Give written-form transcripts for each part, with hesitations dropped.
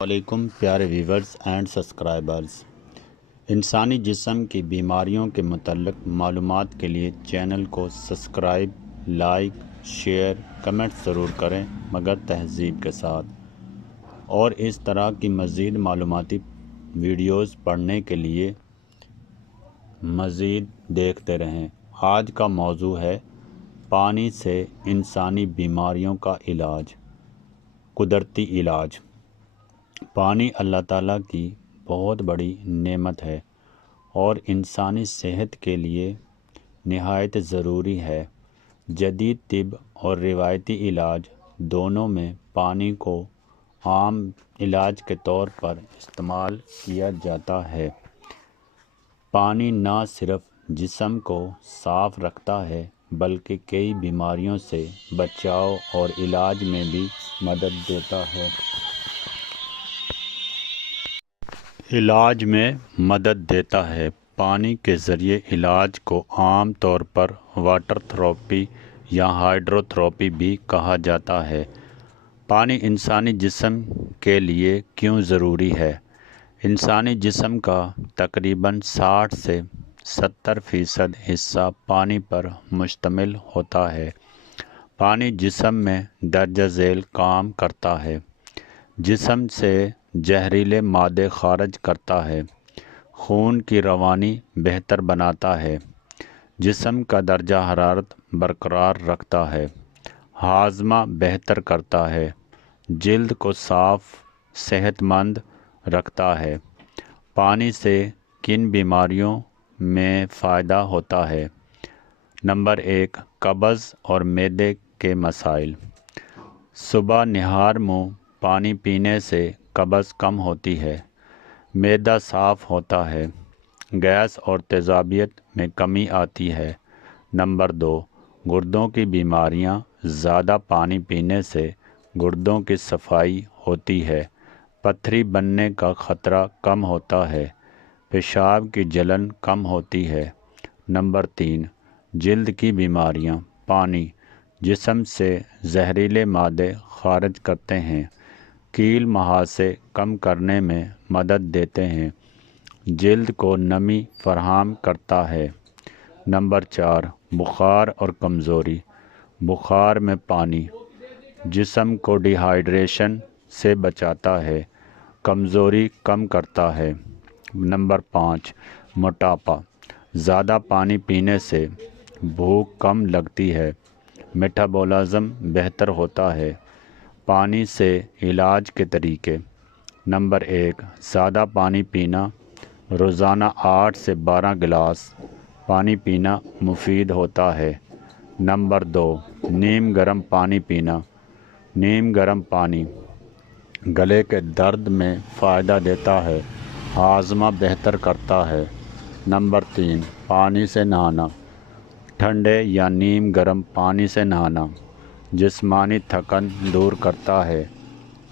علیکم پیارے viewers and subscribers. انسانی جسم کی بیماریوں کے متعلق معلومات کے لیے چینل کو سبسکرائب، لائک، شیئر، کمنٹ ضرور کریں مگر تہذیب کے ساتھ، اور اس طرح کی مزید معلوماتی ویڈیوز پڑھنے کے لیے مزید دیکھتے رہیں۔ آج کا موضوع ہے پانی سے انسانی بیماریوں کا علاج، قدرتی علاج۔ پانی اللہ تعالیٰ کی بہت بڑی نعمت ہے اور انسانی صحت کے لیے نہایت ضروری ہے۔ جدید طب اور روایتی علاج دونوں میں پانی کو عام علاج کے طور پر استعمال کیا جاتا ہے۔ پانی نہ صرف جسم کو صاف رکھتا ہے بلکہ کئی بیماریوں سے بچاؤ اور علاج میں بھی مدد دیتا ہے۔ پانی کے ذریعے علاج کو عام طور پر واٹر تھراپی یا ہائیڈرو تھراپی بھی کہا جاتا ہے۔ پانی انسانی جسم کے لیے کیوں ضروری ہے؟ انسانی جسم کا تقریباً 60 سے 70% حصہ پانی پر مشتمل ہوتا ہے۔ پانی جسم میں درجہ ذیل کام کرتا ہے۔ جسم سے زہریلے مادے خارج کرتا ہے، خون کی روانی بہتر بناتا ہے، جسم کا درجہ حرارت برقرار رکھتا ہے، ہاضمہ بہتر کرتا ہے، جلد کو صاف صحت مند رکھتا ہے۔ پانی سے کن بیماریوں میں فائدہ ہوتا ہے؟ نمبر 1، قبض اور معدے کے مسائل۔ صبح نہار منہ پانی پینے سے قبض کم ہوتی ہے، معدہ صاف ہوتا ہے، گیس اور تیزابیت میں کمی آتی ہے۔ نمبر 2، گردوں کی بیماریاں۔ زیادہ پانی پینے سے گردوں کی صفائی ہوتی ہے، پتھری بننے کا خطرہ کم ہوتا ہے، پیشاب کی جلن کم ہوتی ہے۔ نمبر 3، جلد کی بیماریاں۔ پانی جسم سے زہریلے مادے خارج کرتے ہیں، کیل مہاسے کم کرنے میں مدد دیتے ہیں، جلد کو نمی فراہم کرتا ہے۔ نمبر 4، بخار اور کمزوری۔ بخار میں پانی جسم کو ڈی ہائیڈریشن سے بچاتا ہے، کمزوری کم کرتا ہے۔ نمبر 5، موٹاپا۔ زیادہ پانی پینے سے بھوک کم لگتی ہے، میٹابولزم بہتر ہوتا ہے۔ پانی سے علاج کے طریقے۔ نمبر 1، زیادہ پانی پینا۔ روزانہ 8 سے 12 گلاس پانی پینا مفید ہوتا ہے۔ نمبر 2، نیم گرم پانی پینا۔ نیم گرم پانی گلے کے درد میں فائدہ دیتا ہے، ہاضمہ بہتر کرتا ہے۔ نمبر 3، پانی سے نہانا۔ ٹھنڈے یا نیم گرم پانی سے نہانا جسمانی تھکن دور کرتا ہے،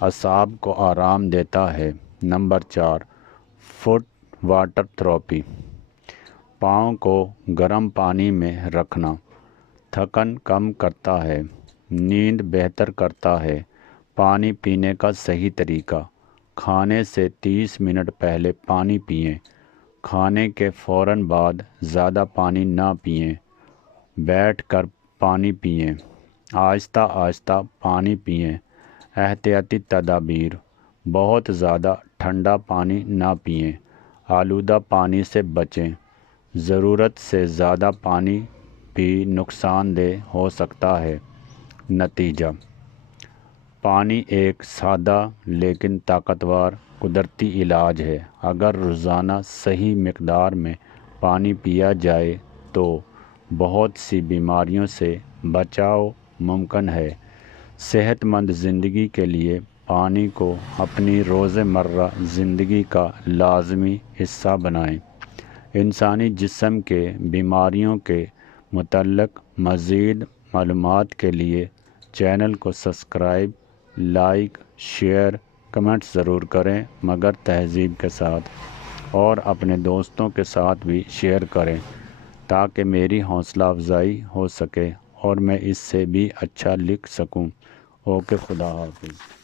اعصاب کو آرام دیتا ہے۔ Number 4، foot water therapy. پاؤں کو گرم پانی میں رکھنا تھکن کم کرتا ہے، نیند بہتر کرتا ہے۔ پانی پینے کا صحیح طریقہ۔ کھانے سے 30 منٹ پہلے پانی پئیں، کھانے کے فوراً بعد زیادہ پانی نہ پئیں، بیٹھ کر پانی پئیں، آہستہ آہستہ پانی پئیں۔ احتیاطی تدابیر۔ بہت زیادہ ٹھنڈا پانی نہ پئیں، آلودہ پانی سے بچیں۔ ضرورت سے زیادہ پانی بھی نقصان دہ ہو سکتا ہے۔ نتیجہ: پانی ایک سادہ لیکن طاقتور قدرتی علاج ہے۔ اگر روزانہ صحیح مقدار میں پانی پیا جائے تو بہت سی بیماریوں سے بچاؤ ممکن ہے۔ صحت مند زندگی کے لیے پانی کو اپنی روزمرہ زندگی کا لازمی حصہ بنائیں۔ انسانی جسم کے بیماریوں کے متعلق مزید معلومات کے لیے چینل کو سبسکرائب، لائک، شیئر، کمنٹ ضرور کریں مگر تہذیب کے ساتھ، اور اپنے دوستوں کے ساتھ بھی شیئر کریں تاکہ میری حوصلہ افزائی ہو سکے اور میں اس سے بھی اچھا لکھ سکوں۔ اوکے، خدا حافظ۔